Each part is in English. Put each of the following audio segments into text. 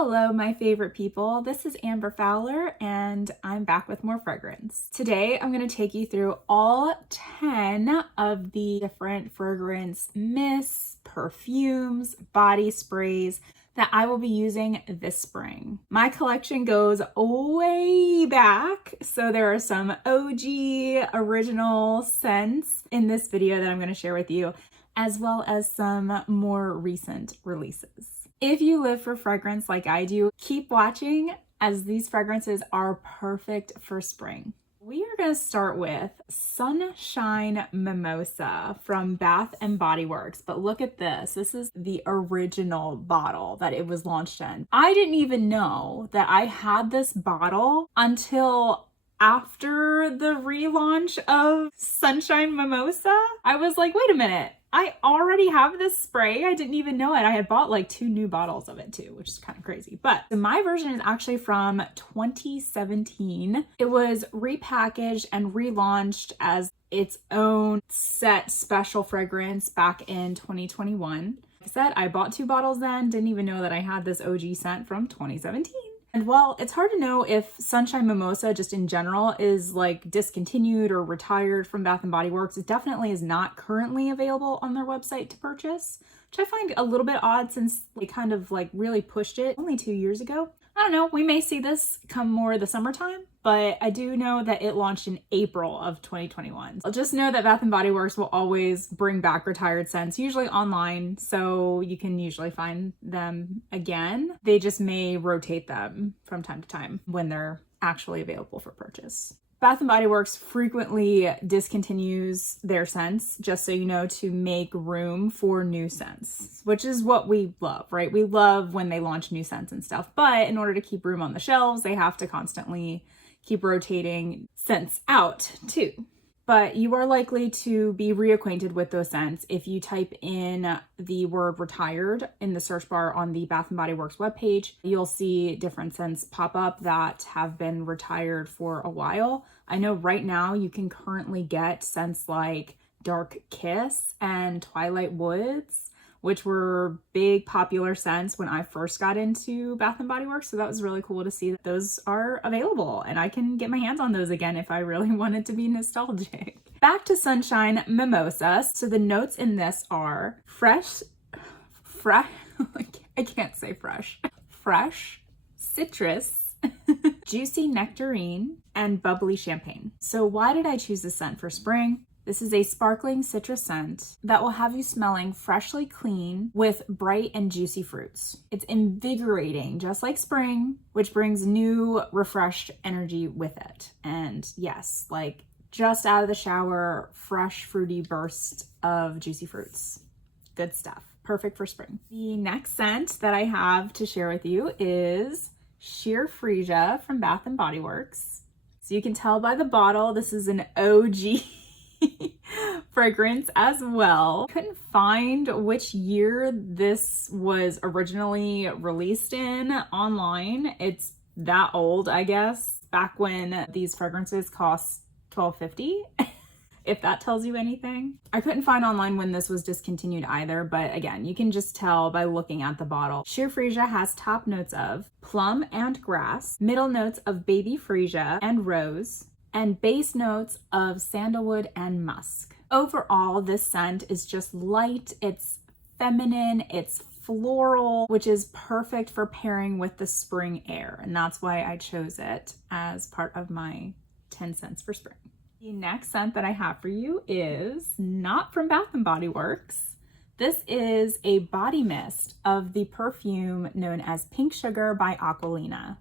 Hello, my favorite people. This is Amber Fowler, and I'm back with more fragrance. Today, I'm going to take you through all 10 of the different fragrance mists, perfumes, body sprays that I will be using this spring. My collection goes way back, so there are some OG original scents in this video that I'm going to share with you, as well as some more recent releases. If you live for fragrance like I do, keep watching as these fragrances are perfect for spring. We are going to start with Sunshine Mimosa from Bath & Body Works, but look at this. This is the original bottle that it was launched in. I didn't even know that I had this bottle until after the relaunch of Sunshine Mimosa. I was like, wait a minute. I already have this spray. I didn't even know it. I had bought like 2 new bottles of it too, which is kind of crazy. But my version is actually from 2017. It was repackaged and relaunched as its own set special fragrance back in 2021. Like I said, I bought 2 bottles then, didn't even know that I had this OG scent from 2017. And while it's hard to know if Sunshine Mimosa just in general is like discontinued or retired from Bath & Body Works, it definitely is not currently available on their website to purchase, which I find a little bit odd since they kind of like really pushed it only 2 years ago. I don't know, we may see this come more the summertime, but I do know that it launched in April of 2021. I'll just know that Bath & Body Works will always bring back retired scents, usually online, so you can usually find them again. They just may rotate them from time to time when they're actually available for purchase. Bath & Body Works frequently discontinues their scents, just so you know, to make room for new scents, which is what we love, right? We love when they launch new scents and stuff, but in order to keep room on the shelves, they have to constantly keep rotating scents out too. But you are likely to be reacquainted with those scents if you type in the word retired in the search bar on the Bath & Body Works webpage. You'll see different scents pop up that have been retired for a while. I know right now you can currently get scents like Dark Kiss and Twilight Woods, which were big popular scents when I first got into Bath & Body Works. So that was really cool to see that those are available and I can get my hands on those again if I really wanted to be nostalgic. Back to Sunshine Mimosa. So the notes in this are fresh, I can't say fresh, citrus, juicy nectarine, and bubbly champagne. So why did I choose this scent for spring? This is a sparkling citrus scent that will have you smelling freshly clean with bright and juicy fruits. It's invigorating, just like spring, which brings new, refreshed energy with it. And yes, like just out of the shower, fresh, fruity burst of juicy fruits. Good stuff. Perfect for spring. The next scent that I have to share with you is Sheer Freesia from Bath & Body Works. So you can tell by the bottle, this is an OG fragrance as well. Couldn't find which year this was originally released in online. It's that old, I guess, back when these fragrances cost $12.50. If that tells you anything. I couldn't find online when this was discontinued either, but again, you can just tell by looking at the bottle. Sheer Freesia has top notes of plum and grass, middle notes of baby freesia and rose, and base notes of sandalwood and musk. Overall, this scent is just light, it's feminine, it's floral, which is perfect for pairing with the spring air. And that's why I chose it as part of my 10 scents for spring. The next scent that I have for you is not from Bath & Body Works. This is a body mist of the perfume known as Pink Sugar by Aquolina.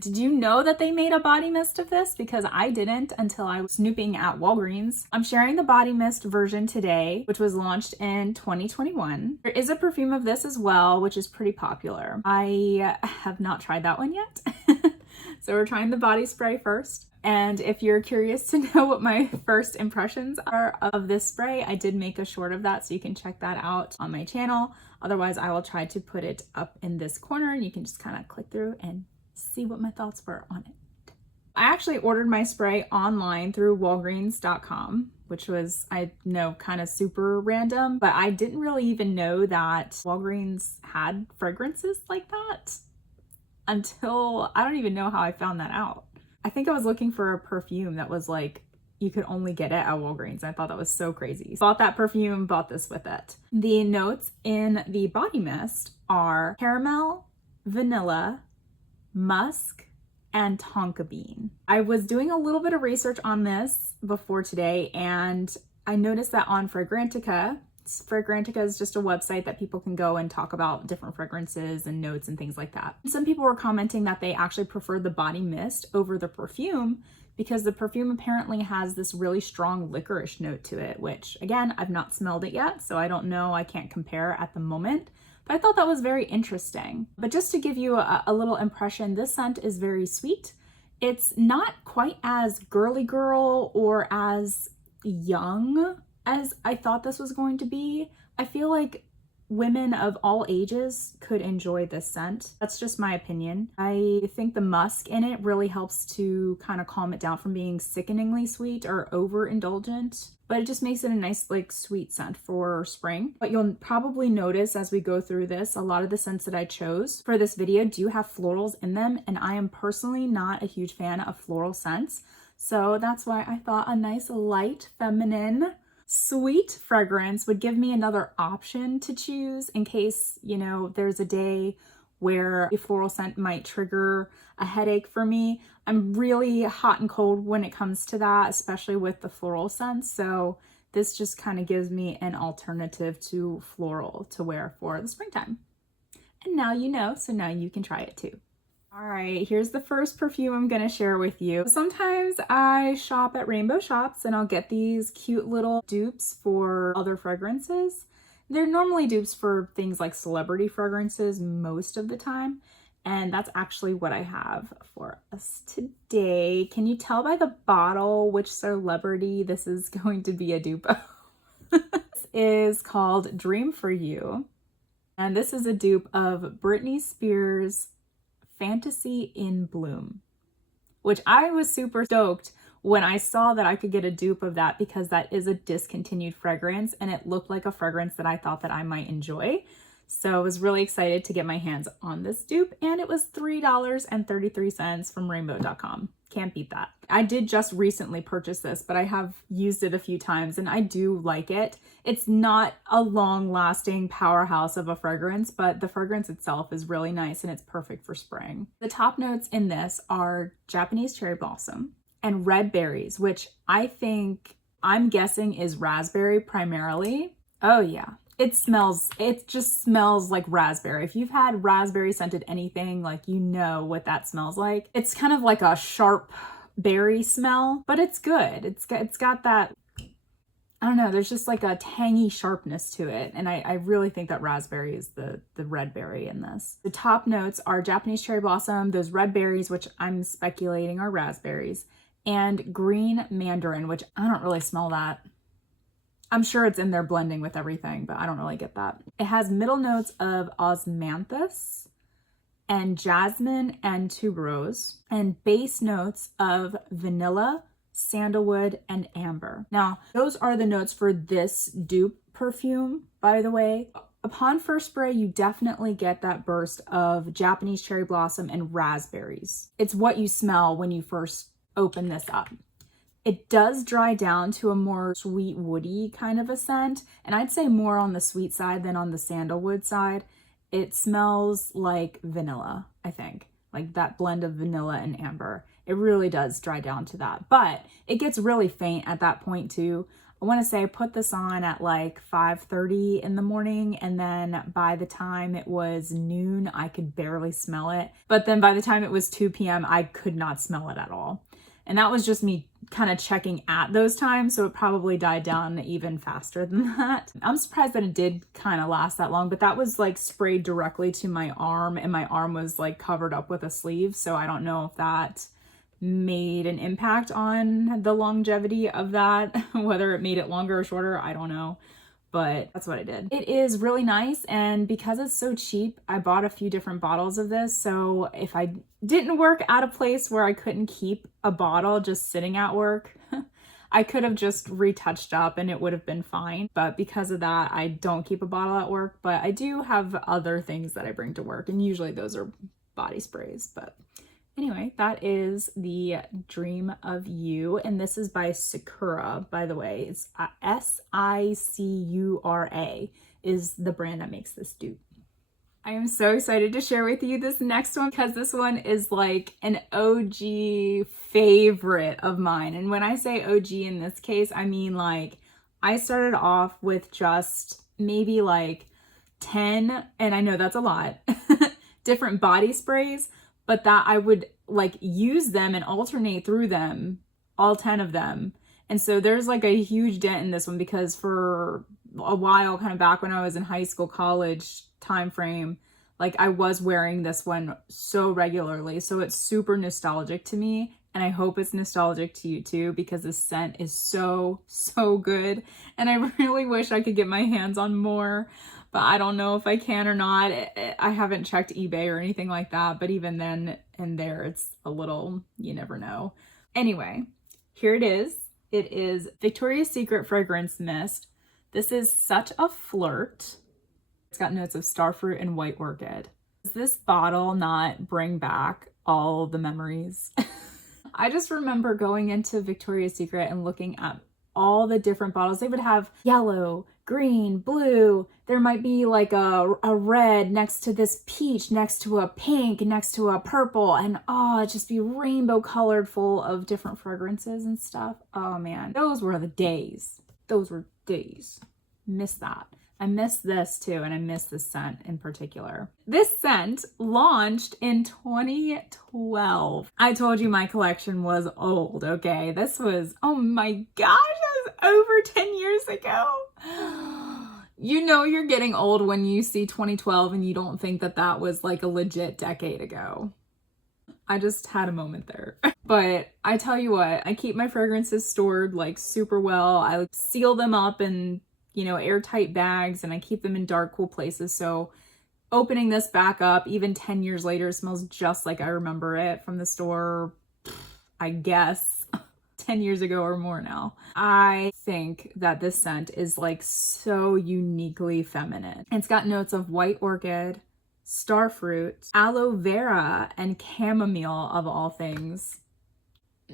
Did you know that they made a body mist of this? Because I didn't until I was snooping at Walgreens. I'm sharing the body mist version today, which was launched in 2021. There is a perfume of this as well, which is pretty popular. I have not tried that one yet. So we're trying the body spray first. And if you're curious to know what my first impressions are of this spray, I did make a short of that, so you can check that out on my channel. Otherwise, I will try to put it up in this corner and you can just kind of click through and see what my thoughts were on it. I actually ordered my spray online through Walgreens.com, which was, I know, kind of super random, but I didn't really even know that Walgreens had fragrances like that. until I don't even know how I found that out. I think I was looking for a perfume that was like, you could only get it at Walgreens. I thought that was so crazy. Bought that perfume, bought this with it. The notes in the body mist are caramel, vanilla, musk, and tonka bean. I was doing a little bit of research on this before today, and I noticed that on Fragrantica is just a website that people can go and talk about different fragrances and notes and things like that. Some people were commenting that they actually preferred the body mist over the perfume because the perfume apparently has this really strong licorice note to it, which again, I've not smelled it yet, so I don't know, I can't compare at the moment. But I thought that was very interesting. But just to give you a little impression, this scent is very sweet. It's not quite as girly girl or as young as I thought this was going to be. I feel like women of all ages could enjoy this scent. That's just my opinion. I think the musk in it really helps to kind of calm it down from being sickeningly sweet or overindulgent, but it just makes it a nice like sweet scent for spring. But you'll probably notice as we go through this, a lot of the scents that I chose for this video do have florals in them, and I am personally not a huge fan of floral scents. So that's why I thought a nice light feminine sweet fragrance would give me another option to choose in case, you know, there's a day where a floral scent might trigger a headache for me. I'm really hot and cold when it comes to that, especially with the floral scents. So this just kind of gives me an alternative to floral to wear for the springtime. And now you know, so now you can try it too. All right, here's the first perfume I'm gonna share with you. Sometimes I shop at Rainbow Shops and I'll get these cute little dupes for other fragrances. They're normally dupes for things like celebrity fragrances most of the time. And that's actually what I have for us today. Can you tell by the bottle which celebrity this is going to be a dupe of? This is called Dream for You. And this is a dupe of Britney Spears' Fantasy in Bloom, which I was super stoked when I saw that I could get a dupe of that because that is a discontinued fragrance and it looked like a fragrance that I thought that I might enjoy. So I was really excited to get my hands on this dupe, and it was $3.33 from rainbow.com. Can't beat that. I did just recently purchase this, but I have used it a few times and I do like it. It's not a long-lasting powerhouse of a fragrance, but the fragrance itself is really nice and it's perfect for spring. The top notes in this are Japanese cherry blossom and red berries, which I'm guessing is raspberry primarily. Oh yeah. It just smells like raspberry. If you've had raspberry scented anything, like, you know what that smells like. It's kind of like a sharp berry smell, but it's good. It's got that, I don't know, there's just like a tangy sharpness to it. And I really think that raspberry is the red berry in this. The top notes are Japanese cherry blossom, those red berries, which I'm speculating are raspberries, and green mandarin, which I don't really smell that. I'm sure it's in there blending with everything, but I don't really get that. It has middle notes of osmanthus and jasmine and tuberose, and base notes of vanilla, sandalwood, and amber. Now, those are the notes for this dupe perfume, by the way. Upon first spray, you definitely get that burst of Japanese cherry blossom and raspberries. It's what you smell when you first open this up. It does dry down to a more sweet, woody kind of a scent, and I'd say more on the sweet side than on the sandalwood side. It smells like vanilla, I think, like that blend of vanilla and amber. It really does dry down to that, but it gets really faint at that point too. I want to say I put this on at like 5:30 in the morning, and then by the time it was noon, I could barely smell it. But then by the time it was 2 p.m., I could not smell it at all. And that was just me kind of checking at those times, so it probably died down even faster than that. I'm surprised that it did kind of last that long, but that was like sprayed directly to my arm, and my arm was like covered up with a sleeve, so I don't know if that made an impact on the longevity of that, whether it made it longer or shorter, I don't know. But that's what I did. It is really nice, and because it's so cheap, I bought a few different bottles of this, so if I didn't work at a place where I couldn't keep a bottle just sitting at work, I could have just retouched up and it would have been fine. But because of that, I don't keep a bottle at work, but I do have other things that I bring to work, and usually those are body sprays. But anyway, that is the Dream of You. And this is by Sakura, by the way. It's Sicura is the brand that makes this dupe. I am so excited to share with you this next one because this one is like an OG favorite of mine. And when I say OG in this case, I mean like I started off with just maybe like 10, and I know that's a lot, different body sprays, but that I would like use them and alternate through them, all 10 of them. And so there's like a huge dent in this one because for a while, kind of back when I was in high school, college time frame, like I was wearing this one so regularly. So it's super nostalgic to me. And I hope it's nostalgic to you too, because the scent is so, so good. And I really wish I could get my hands on more, but I don't know if I can or not. I haven't checked eBay or anything like that, but even then and there, it's a little, you never know. Anyway, here it is. It is Victoria's Secret Fragrance Mist. This is such a flirt. It's got notes of starfruit and white orchid. Does this bottle not bring back all the memories? I just remember going into Victoria's Secret and looking at all the different bottles. They would have yellow, green, blue. There might be like a red next to this peach, next to a pink, next to a purple, and it'd just be rainbow colored full of different fragrances and stuff. Oh man, those were the days. Those were days. Miss that. I miss this too, and I miss this scent in particular. This scent launched in 2012. I told you my collection was old, okay? This was, oh my gosh, that was over 10 years ago. You know you're getting old when you see 2012 and you don't think that that was like a legit decade ago. I just had a moment there. But I tell you what, I keep my fragrances stored like super well. I seal them up in, you know, airtight bags, and I keep them in dark, cool places. So opening this back up, even 10 years later, smells just like I remember it from the store, I guess, 10 years ago or more now. I think that this scent is like so uniquely feminine. It's got notes of white orchid, starfruit, aloe vera, and chamomile of all things.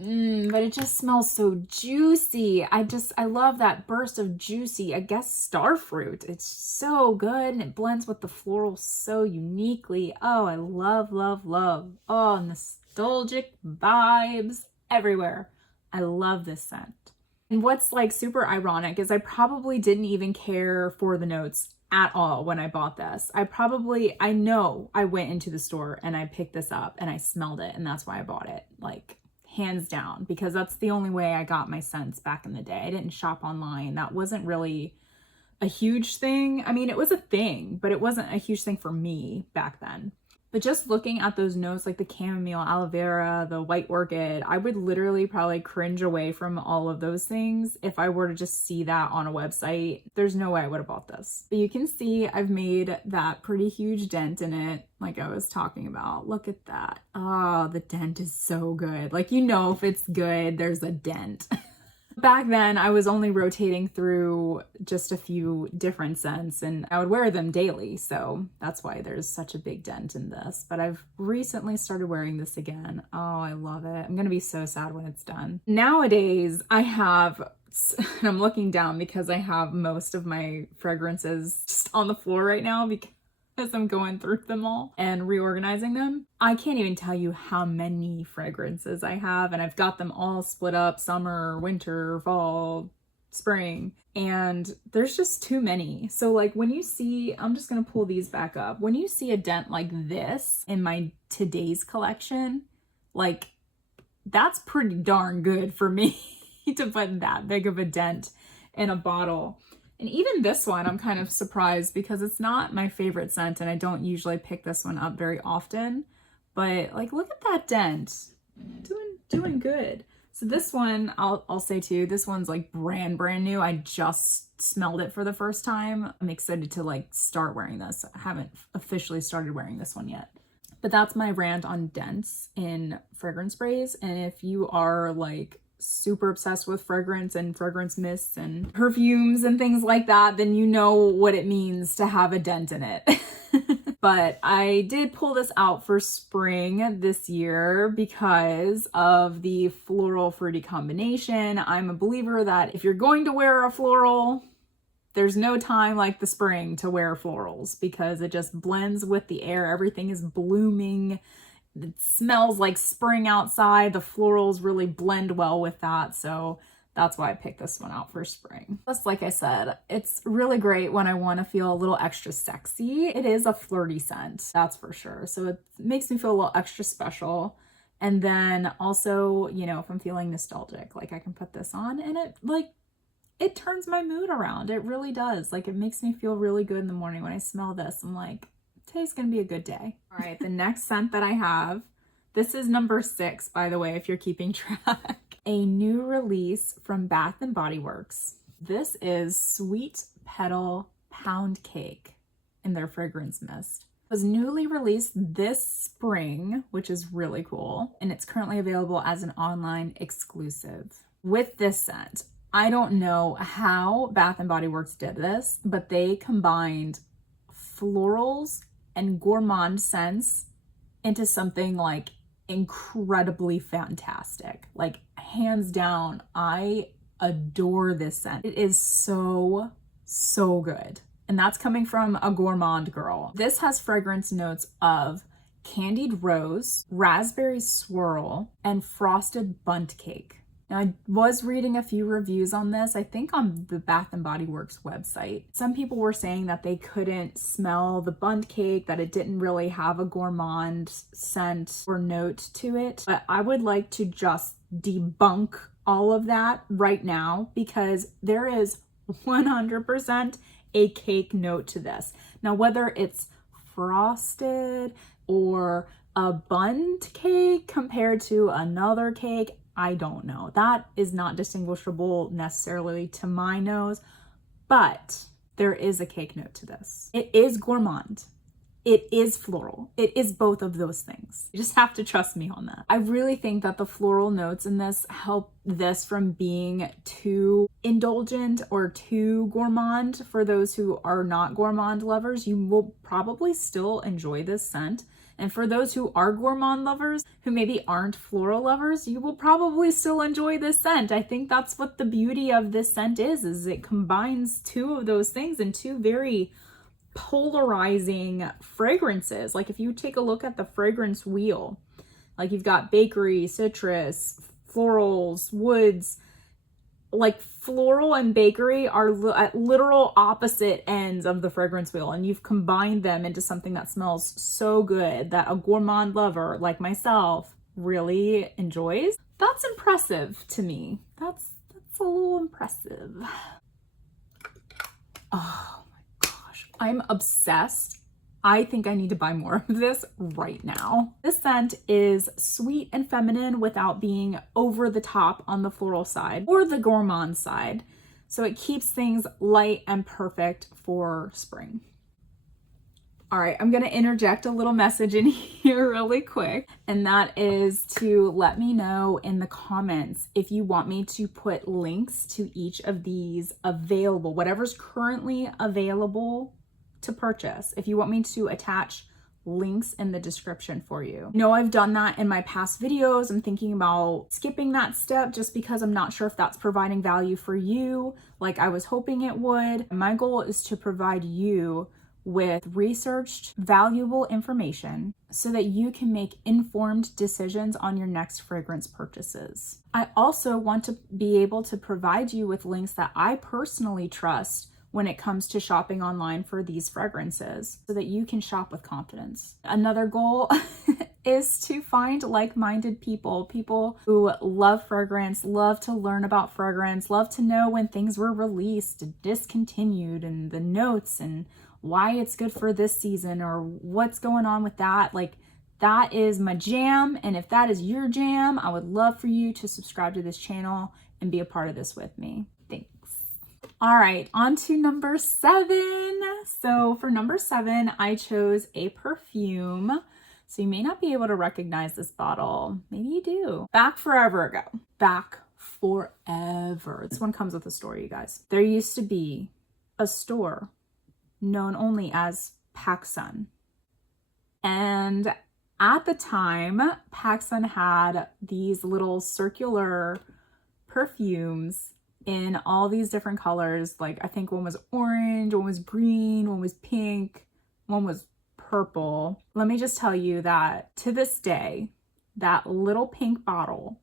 But it just smells so juicy. I love that burst of juicy, I guess, starfruit. It's so good, and it blends with the floral so uniquely. Oh, I love, love, love. Oh, nostalgic vibes everywhere. I love this scent. And what's like super ironic is I probably didn't even care for the notes at all when I bought this. I know I went into the store and I picked this up and I smelled it, and that's why I bought it. Like, hands down, because that's the only way I got my scents back in the day. I didn't shop online. That wasn't really a huge thing. I mean, it was a thing, but it wasn't a huge thing for me back then. But just looking at those notes, like the chamomile, aloe vera, the white orchid, I would literally probably cringe away from all of those things if I were to just see that on a website. There's no way I would have bought this. But you can see I've made that pretty huge dent in it, like I was talking about. Look at that. Oh, the dent is so good. Like, you know, if it's good, there's a dent. Back then, I was only rotating through just a few different scents, and I would wear them daily, so that's why there's such a big dent in this. But I've recently started wearing this again. Oh, I love it. I'm gonna be so sad when it's done. Nowadays, I'm looking down because I have most of my fragrances just on the floor right now because I'm going through them all and reorganizing them. I can't even tell you how many fragrances I have, and I've got them all split up: summer, winter, fall, spring, and there's just too many. So like when you see, I'm just gonna pull these back up. When you see a dent like this in my today's collection, like that's pretty darn good for me to put that big of a dent in a bottle. And even this one, I'm kind of surprised because it's not my favorite scent, and I don't usually pick this one up very often. But like, look at that dent. Doing good. So this one, I'll say too, this one's like brand new. I just smelled it for the first time. I'm excited to like start wearing this. I haven't officially started wearing this one yet. But that's my rant on dents in fragrance sprays. And if you are like super obsessed with fragrance and fragrance mists and perfumes and things like that, then you know what it means to have a dent in it. But I did pull this out for spring this year because of the floral fruity combination. I'm a believer that if you're going to wear a floral, there's no time like the spring to wear florals because it just blends with the air. Everything is blooming. It smells like spring outside. The florals really blend well with that. So that's why I picked this one out for spring. Just like I said, it's really great when I want to feel a little extra sexy. It is a flirty scent, that's for sure. So it makes me feel a little extra special. And then also, you know, if I'm feeling nostalgic, like I can put this on and it turns my mood around. It really does. Like it makes me feel really good in the morning when I smell this. I'm like, today's gonna be a good day. All right, the next scent that I have, this is number 6, by the way, if you're keeping track. A new release from Bath & Body Works. This is Sweet Petal Pound Cake in their fragrance mist. It was newly released this spring, which is really cool, and it's currently available as an online exclusive. With this scent, I don't know how Bath & Body Works did this, but they combined florals and gourmand scents into something like incredibly fantastic. Like hands down, I adore this scent. It is so good. And that's coming from a gourmand girl. This has fragrance notes of candied rose, raspberry swirl, and frosted bundt cake. Now, I was reading a few reviews on this, I think on the Bath & Body Works website. Some people were saying that they couldn't smell the bundt cake, that it didn't really have a gourmand scent or note to it. But I would like to just debunk all of that right now because there is 100% a cake note to this. Now, whether it's frosted or a bundt cake compared to another cake, I don't know. That is not distinguishable necessarily to my nose, but there is a cake note to this. It is gourmand. It is floral. It is both of those things. You just have to trust me on that. I really think that the floral notes in this help this from being too indulgent or too gourmand. For those who are not gourmand lovers, you will probably still enjoy this scent. And for those who are gourmand lovers, who maybe aren't floral lovers, you will probably still enjoy this scent. I think that's what the beauty of this scent is it combines two of those things in two very polarizing fragrances. Like if you take a look at the fragrance wheel, like you've got bakery, citrus, florals, woods. Like floral and bakery are at literal opposite ends of the fragrance wheel, and you've combined them into something that smells so good that a gourmand lover like myself really enjoys. That's impressive to me. That's a little impressive. Oh my gosh, I'm obsessed. I think I need to buy more of this right now. This scent is sweet and feminine without being over the top on the floral side or the gourmand side. So it keeps things light and perfect for spring. All right, I'm gonna interject a little message in here really quick, and that is to let me know in the comments if you want me to put links to each of these available, whatever's currently available to purchase, if you want me to attach links in the description for you. No, I've done that in my past videos. I'm thinking about skipping that step just because I'm not sure if that's providing value for you like I was hoping it would. My goal is to provide you with researched, valuable information so that you can make informed decisions on your next fragrance purchases. I also want to be able to provide you with links that I personally trust when it comes to shopping online for these fragrances so that you can shop with confidence. Another goal is to find like-minded people who love fragrance, love to learn about fragrance, love to know when things were released and discontinued and the notes and why it's good for this season or what's going on with that. Like, that is my jam. And if that is your jam, I would love for you to subscribe to this channel and be a part of this with me. Thanks. All right, on to number 7. So for number 7, I chose a perfume. So you may not be able to recognize this bottle. Maybe you do. Back forever ago. Back forever. This one comes with a story, you guys. There used to be a store known only as Pacsun. And at the time, Pacsun had these little circular perfumes in all these different colors. Like, I think one was orange, one was green, one was pink, one was purple. Let me just tell you that to this day, that little pink bottle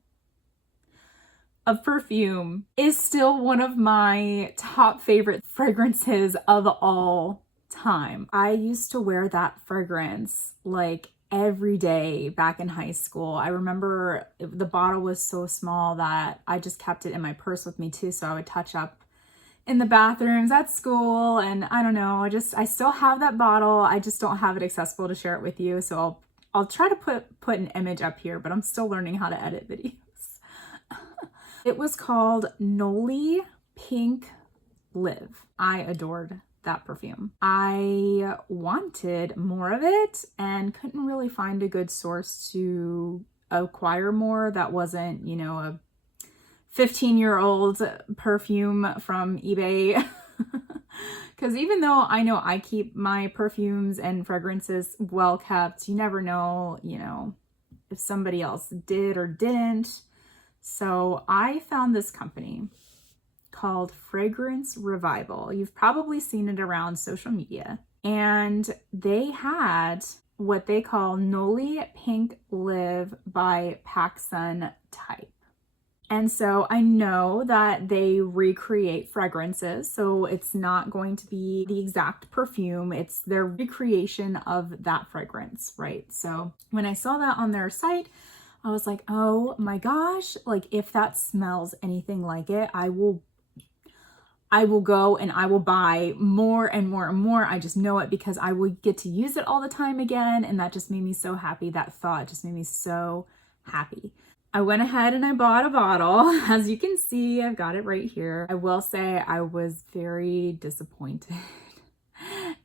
of perfume is still one of my top favorite fragrances of all time. I used to wear that fragrance like every day back in high school. I remember the bottle was so small that I just kept it in my purse with me too, so I would touch up in the bathrooms at school. And I don't know, I still have that bottle. I just don't have it accessible to share it with you, so I'll try to put an image up here, but I'm still learning how to edit videos. It was called Nollie Pink Live. I adored that perfume. I wanted more of it and couldn't really find a good source to acquire more that wasn't, you know, a 15-year-old perfume from eBay. Because even though I know I keep my perfumes and fragrances well kept, you never know, you know, if somebody else did or didn't. So I found this company called Fragrance Revival. You've probably seen it around social media. And they had what they call Nollie Pink Live by Pacsun type. And so I know that they recreate fragrances, so it's not going to be the exact perfume, it's their recreation of that fragrance, right? So when I saw that on their site, I was like, oh my gosh, like if that smells anything like it, I will go and I will buy more and more and more. I just know it because I would get to use it all the time again. And that just made me so happy. That thought just made me so happy. I went ahead and I bought a bottle. As you can see, I've got it right here. I will say I was very disappointed.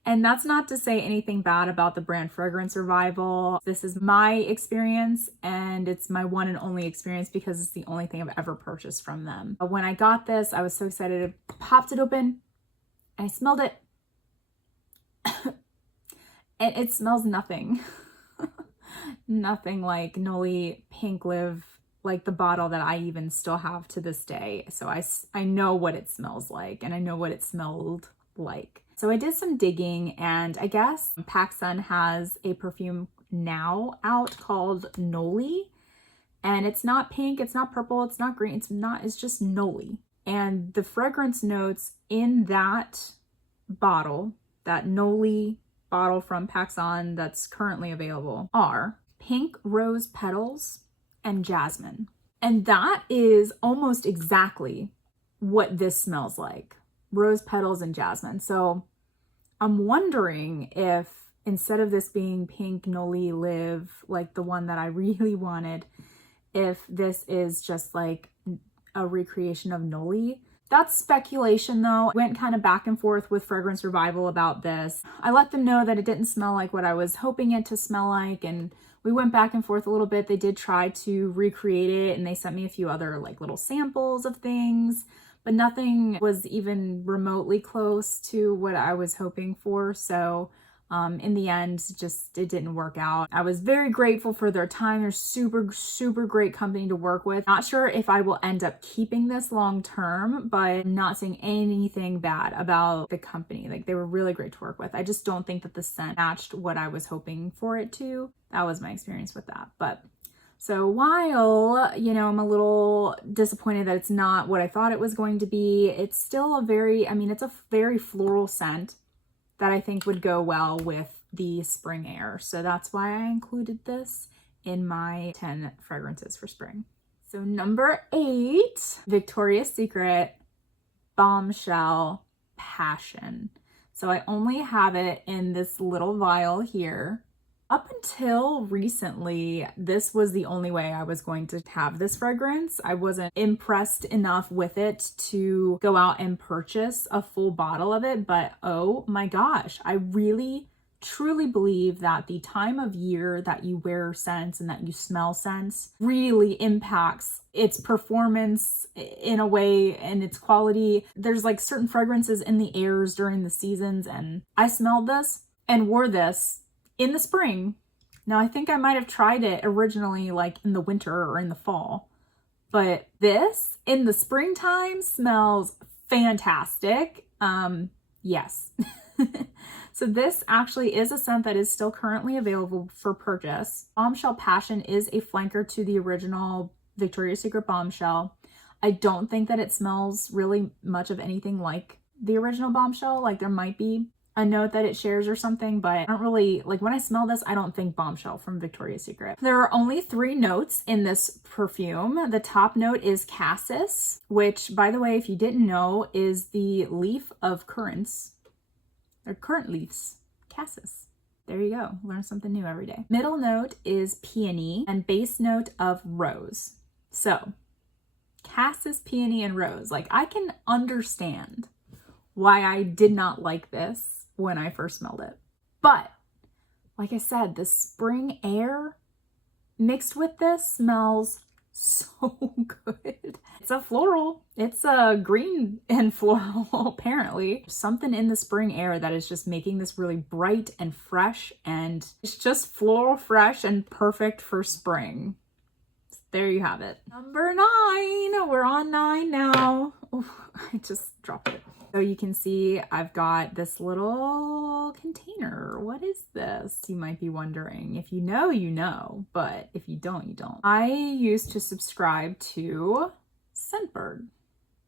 And that's not to say anything bad about the brand Fragrance Revival. This is my experience and it's my one and only experience because it's the only thing I've ever purchased from them. When I got this, I was so excited. I popped it open and I smelled it. And it smells nothing. Nothing like Nollie Pink Live, like the bottle that I even still have to this day. So I know what it smells like and I know what it smelled like. So I did some digging and I guess Pacsun has a perfume now out called Nollie, and it's not pink, it's not purple, it's not green, it's just Nollie. And the fragrance notes in that bottle, that Nollie bottle from Pacsun that's currently available, are pink rose petals and jasmine. And that is almost exactly what this smells like. Rose petals and jasmine. So I'm wondering if instead of this being pink Nollie Live, like the one that I really wanted, if this is just like a recreation of Nollie. That's speculation though. I went kind of back and forth with Fragrance Revival about this. I let them know that it didn't smell like what I was hoping it to smell like, and we went back and forth a little bit. They did try to recreate it and they sent me a few other like little samples of things, but nothing was even remotely close to what I was hoping for. So in the end, it didn't work out. I was very grateful for their time. They're super great company to work with. Not sure if I will end up keeping this long term, but not saying anything bad about the company. Like, they were really great to work with. I just don't think that the scent matched what I was hoping for it to. That was my experience with that. But so while, you know, I'm a little disappointed that it's not what I thought it was going to be, it's still it's a very floral scent that I think would go well with the spring air. So that's why I included this in my 10 fragrances for spring. So number 8, Victoria's Secret Bombshell Passion. So I only have it in this little vial here. Up until recently, this was the only way I was going to have this fragrance. I wasn't impressed enough with it to go out and purchase a full bottle of it, but oh my gosh, I really truly believe that the time of year that you wear scents and that you smell scents really impacts its performance in a way and its quality. There's like certain fragrances in the airs during the seasons, and I smelled this and wore this in the spring Now, I think I might have tried it originally like in the winter or in the fall, but this in the springtime smells fantastic. Yes. So this actually is a scent that is still currently available for purchase. Bombshell Passion is a flanker to the original Victoria's Secret Bombshell. I don't think that it smells really much of anything like the original Bombshell. Like there might be a note that it shares or something, but I don't really, like when I smell this, I don't think Bombshell from Victoria's Secret. There are only 3 notes in this perfume. The top note is cassis, which by the way, if you didn't know, is the leaf of currants. They're currant leaves, cassis. There you go, learn something new every day. Middle note is peony and base note of rose. So cassis, peony, and rose. Like I can understand why I did not like this when I first smelled it. But like I said, the spring air mixed with this smells so good. It's a floral. It's a green and floral, apparently. Something in the spring air that is just making this really bright and fresh, and it's just floral fresh and perfect for spring. There you have it. Number 9. We're on 9 now. Ooh, I just dropped it. So you can see I've got this little container. What is this? You might be wondering. If you know, you know, but if you don't, you don't. I used to subscribe to Scentbird.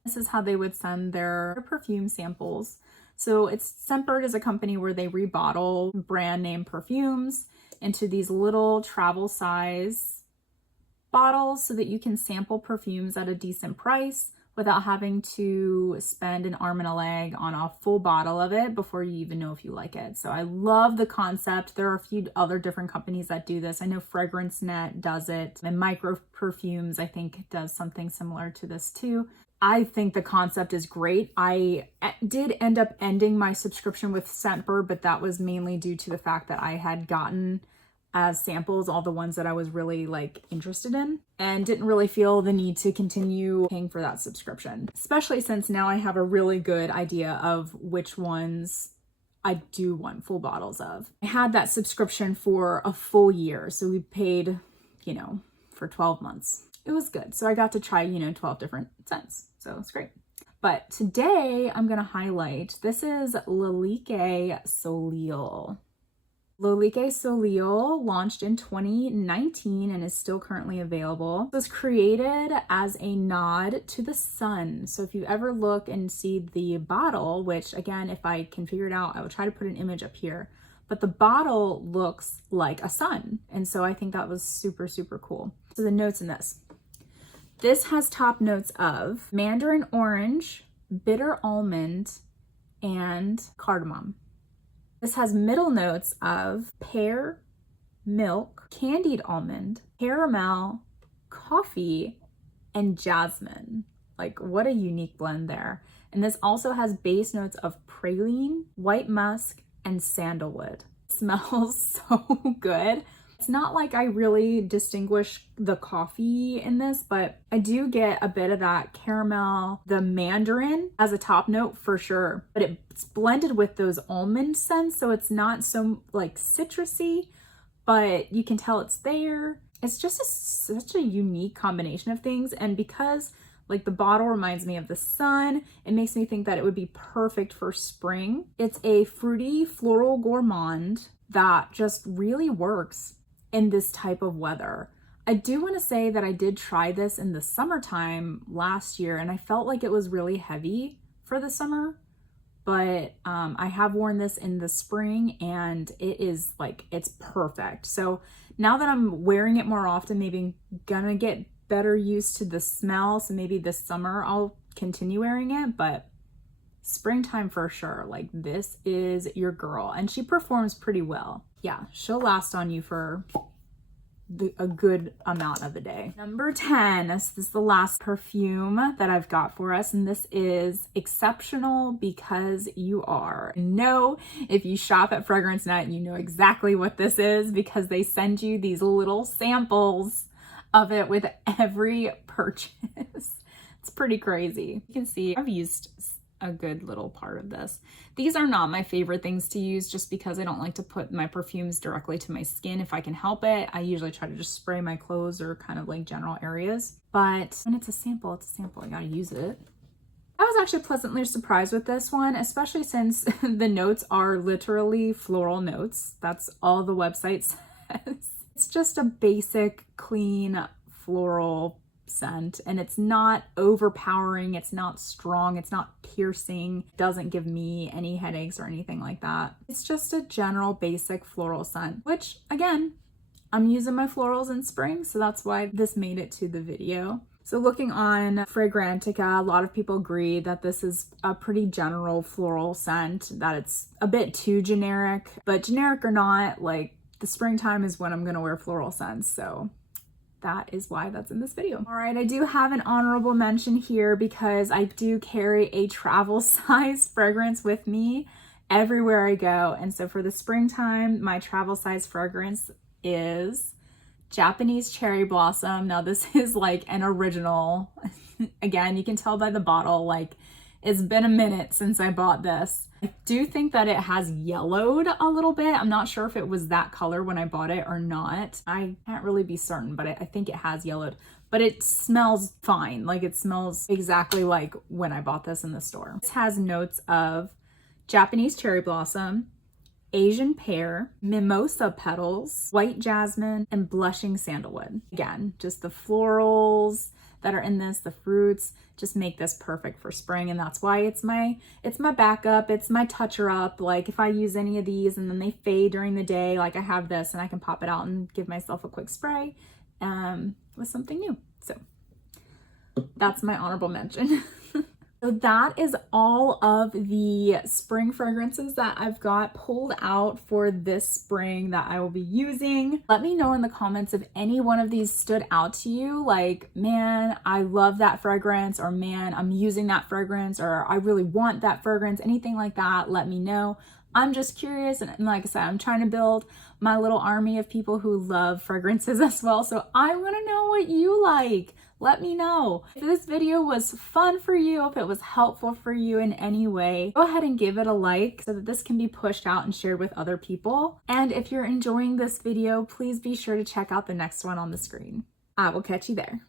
This is how they would send their perfume samples. So Scentbird is a company where they rebottle brand name perfumes into these little travel size bottles so that you can sample perfumes at a decent price without having to spend an arm and a leg on a full bottle of it before you even know if you like it. So I love the concept. There are a few other different companies that do this. I know Fragrance Net does it, and Micro Perfumes I think does something similar to this too. I think the concept is great. I did end up ending my subscription with Scentbird, but that was mainly due to the fact that I had gotten as samples all the ones that I was really like interested in and didn't really feel the need to continue paying for that subscription, especially since now I have a really good idea of which ones I do want full bottles of. I had that subscription for a full year, so we paid, you know, for 12 months. It was good. So I got to try, you know, 12 different scents. So it's great. But today I'm going to highlight, this is Lalique Soliel. Lalique Soliel launched in 2019 and is still currently available. It was created as a nod to the sun. So if you ever look and see the bottle, which again, if I can figure it out, I will try to put an image up here, but the bottle looks like a sun. And so I think that was super, super cool. So the notes in this. This has top notes of mandarin orange, bitter almond, and cardamom. This has middle notes of pear, milk, candied almond, caramel, coffee, and jasmine. Like what a unique blend there. And this also has base notes of praline, white musk, and sandalwood. It smells so good. It's not like I really distinguish the coffee in this, but I do get a bit of that caramel, the mandarin as a top note for sure, but it's blended with those almond scents. So it's not so like citrusy, but you can tell it's there. It's just such a unique combination of things. And because like the bottle reminds me of the sun, it makes me think that it would be perfect for spring. It's a fruity floral gourmand that just really works in this type of weather. I do want to say that I did try this in the summertime last year and I felt like it was really heavy for the summer, but I have worn this in the spring and it is like, it's perfect. So now that I'm wearing it more often, maybe I'm gonna get better used to the smell. So maybe this summer I'll continue wearing it, but springtime for sure. Like this is your girl and she performs pretty well. Yeah, she'll last on you for a good amount of the day. Number 10, this is the last perfume that I've got for us, and this is Exceptional Because You Are. No, if you shop at Fragrance Net, you know exactly what this is because they send you these little samples of it with every purchase. It's pretty crazy. You can see I've used a good little part of this. These are not my favorite things to use just because I don't like to put my perfumes directly to my skin if I can help it. I usually try to just spray my clothes or kind of like general areas. But when it's a sample, it's a sample. I gotta use it. I was actually pleasantly surprised with this one, especially since the notes are literally floral notes. That's all the website says. It's just a basic, clean, floral scent, and it's not overpowering, it's not strong, it's not piercing, doesn't give me any headaches or anything like that. It's just a general basic floral scent, which again, I'm using my florals in spring, so that's why this made it to the video. So looking on Fragrantica, a lot of people agree that this is a pretty general floral scent, that it's a bit too generic, but generic or not, like the springtime is when I'm gonna wear floral scents, so that is why that's in this video. All right, I do have an honorable mention here because I do carry a travel size fragrance with me everywhere I go. And so for the springtime, my travel size fragrance is Japanese Cherry Blossom. Now this is like an original. Again, you can tell by the bottle, like it's been a minute since I bought this. I do think that it has yellowed a little bit. I'm not sure if it was that color when I bought it or not. I can't really be certain, but I think it has yellowed. But it smells fine. Like it smells exactly like when I bought this in the store. This has notes of Japanese Cherry Blossom, Asian Pear, Mimosa Petals, White Jasmine, and Blushing Sandalwood. Again, just the florals that are in this, the fruits, just make this perfect for spring. And that's why it's my backup, it's my toucher up. Like if I use any of these and then they fade during the day, like I have this and I can pop it out and give myself a quick spray with something new. So that's my honorable mention. So that is all of the spring fragrances that I've got pulled out for this spring that I will be using. Let me know in the comments if any one of these stood out to you. Like, man, I love that fragrance, or man, I'm using that fragrance, or I really want that fragrance, anything like that, let me know. I'm just curious, and like I said, I'm trying to build my little army of people who love fragrances as well. So I want to know what you like. Let me know. If this video was fun for you, if it was helpful for you in any way, go ahead and give it a like so that this can be pushed out and shared with other people. And if you're enjoying this video, please be sure to check out the next one on the screen. I will catch you there.